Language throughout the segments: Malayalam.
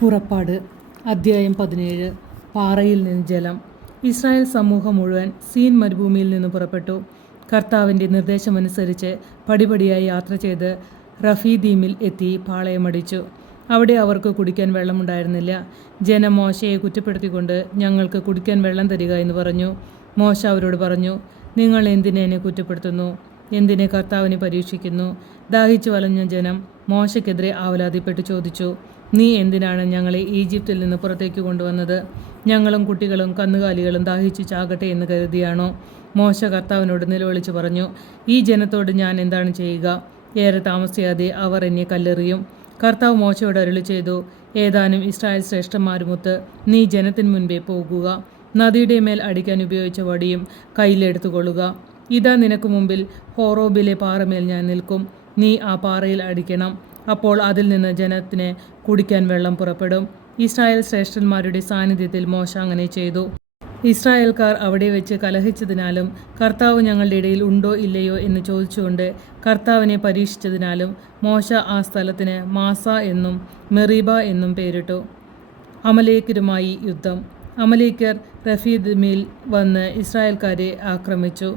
പുറപ്പാട് അദ്ധ്യായം 17. പാറയിൽ നിന്ന് ജലം. ഇസ്രായേൽ സമൂഹം മുഴുവൻ സീൻ മരുഭൂമിയിൽ നിന്ന് പുറപ്പെട്ടു. കർത്താവിൻ്റെ നിർദ്ദേശമനുസരിച്ച് പടിപടിയായി യാത്ര ചെയ്ത് റഫീദീമിൽ എത്തി പാളയമടിച്ചു. അവിടെ അവർക്ക് കുടിക്കാൻ വെള്ളമുണ്ടായിരുന്നില്ല. ജനം മോശയെ കുറ്റപ്പെടുത്തിക്കൊണ്ട്, ഞങ്ങൾക്ക് കുടിക്കാൻ വെള്ളം തരിക എന്ന് പറഞ്ഞു. മോശ അവരോട് പറഞ്ഞു, നിങ്ങൾ എന്തിനെ എന്നെ കുറ്റപ്പെടുത്തുന്നു? എന്തിനെ കർത്താവിനെ പരീക്ഷിക്കുന്നു? ദാഹിച്ചു വലഞ്ഞ ജനം മോശയ്ക്കെതിരെ ആവലാതിപ്പെട്ട് ചോദിച്ചു, നീ എന്തിനാണ് ഞങ്ങളെ ഈജിപ്തിൽ നിന്ന് പുറത്തേക്ക് കൊണ്ടുവന്നത്? ഞങ്ങളും കുട്ടികളും കന്നുകാലികളും ദാഹിച്ചു ചാകട്ടെ എന്ന് കരുതിയാണോ? മോശ കർത്താവിനോട് നിലവിളിച്ചു പറഞ്ഞു, ഈ ജനത്തോട് ഞാൻ എന്താണ് ചെയ്യുക? ഏറെ താമസിയാതെ അവർ എന്നെ കല്ലെറിയും. കർത്താവ് മോശയോട് അരുളി ചെയ്തു, ഏതാനും ഇസ്രായേൽ ശ്രേഷ്ഠന്മാരുമൊത്ത് നീ ജനത്തിന് മുൻപേ പോകുക. നദിയുടെ മേൽ അടിക്കാൻ ഉപയോഗിച്ച വടിയും കയ്യിലെടുത്തുകൊള്ളുക. ഇതാ നിനക്ക് മുമ്പിൽ ഹോറോബിലെ പാറമേൽ ഞാൻ നിൽക്കും. നീ ആ പാറയിൽ അടിക്കണം. അപ്പോൾ അതിൽ നിന്ന് ജനത്തിന് കുടിക്കാൻ വെള്ളം പുറപ്പെടും. ഇസ്രായേൽ ശ്രേഷ്ഠന്മാരുടെ സാന്നിധ്യത്തിൽ മോശ അങ്ങനെ ചെയ്തു. ഇസ്രായേൽക്കാർ അവിടെ വെച്ച് കലഹിച്ചതിനാലും കർത്താവ് ഞങ്ങളുടെ ഇടയിൽ ഉണ്ടോ ഇല്ലയോ എന്ന് ചോദിച്ചുകൊണ്ട് കർത്താവിനെ പരീക്ഷിച്ചതിനാലും മോശ ആ സ്ഥലത്തിന് മാസ എന്നും മെറീബ എന്നും പേരിട്ടു. അമലേക്കരുമായി യുദ്ധം. അമലേക്കർ റഫീദീമിൽ വന്ന് ഇസ്രായേൽക്കാരെ ആക്രമിച്ചു.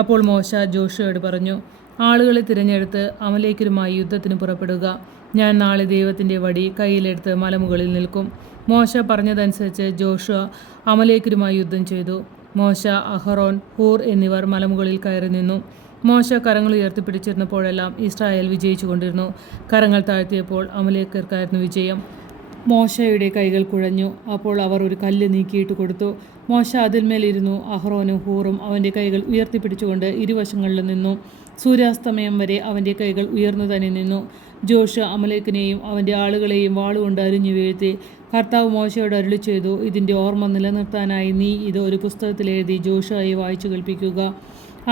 അപ്പോൾ മോശ ജോഷുവയോട് പറഞ്ഞു, ആളുകളെ തിരഞ്ഞെടുത്ത് അമലേക്കരുമായി യുദ്ധത്തിന് പുറപ്പെടുക. ഞാൻ നാളെ ദൈവത്തിൻ്റെ വടി കയ്യിലെടുത്ത് മലമുകളിൽ നിൽക്കും. മോശ പറഞ്ഞതനുസരിച്ച് ജോഷുവ അമലേക്കരുമായി യുദ്ധം ചെയ്തു. മോശ, അഹറോൻ, ഹൂർ എന്നിവർ മലമുകളിൽ കയറി നിന്നു. മോശ കരങ്ങൾ ഉയർത്തിപ്പിടിച്ചിരുന്നപ്പോഴെല്ലാം ഇസ്രായേൽ വിജയിച്ചു കൊണ്ടിരുന്നു. കരങ്ങൾ താഴ്ത്തിയപ്പോൾ അമലേക്കർക്കായിരുന്നു വിജയം. മോശയുടെ കൈകൾ കുഴഞ്ഞു. അപ്പോൾ അവർ ഒരു കല്ല് നീക്കിയിട്ട് കൊടുത്തു. മോശ അതിന്മേലിരുന്നു. അഹ്റോനും ഹൂറും അവൻ്റെ കൈകൾ ഉയർത്തിപ്പിടിച്ചുകൊണ്ട് ഇരുവശങ്ങളിലും നിന്നു. സൂര്യാസ്തമയം വരെ അവൻ്റെ കൈകൾ ഉയർന്നു തന്നെ നിന്നു. ജോഷുവ അമലേക്കിനെയും അവൻ്റെ ആളുകളെയും വാളുകൊണ്ട് അരിഞ്ഞു വീഴ്ത്തി. കർത്താവ് മോശയോട് അരുളി ചെയ്തു, ഇതിൻ്റെ ഓർമ്മ നിലനിർത്താനായി നീ ഇത് ഒരു പുസ്തകത്തിൽ എഴുതി ജോഷുവയെ വായിച്ചു കേൾപ്പിക്കുക.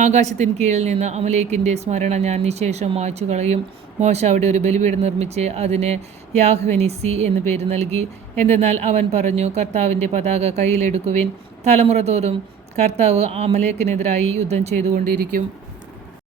ആകാശത്തിന് കീഴിൽ നിന്ന് അമലേക്കിൻ്റെ സ്മരണ ഞാൻ നിശേഷം മായ്ച്ചു കളയും. മോശ അവിടെ ഒരു ബലിപീഠം നിർമ്മിച്ച് അതിന് യാഹ്വേ നിസ്സി എന്ന് പേര് നൽകി. എന്തെന്നാൽ അവൻ പറഞ്ഞു, കർത്താവിൻ്റെ പതാക കയ്യിലെടുക്കുവിൻ. തലമുറ തോറും കർത്താവ് അമലേക്കിനെതിരായി യുദ്ധം ചെയ്തുകൊണ്ടിരിക്കും.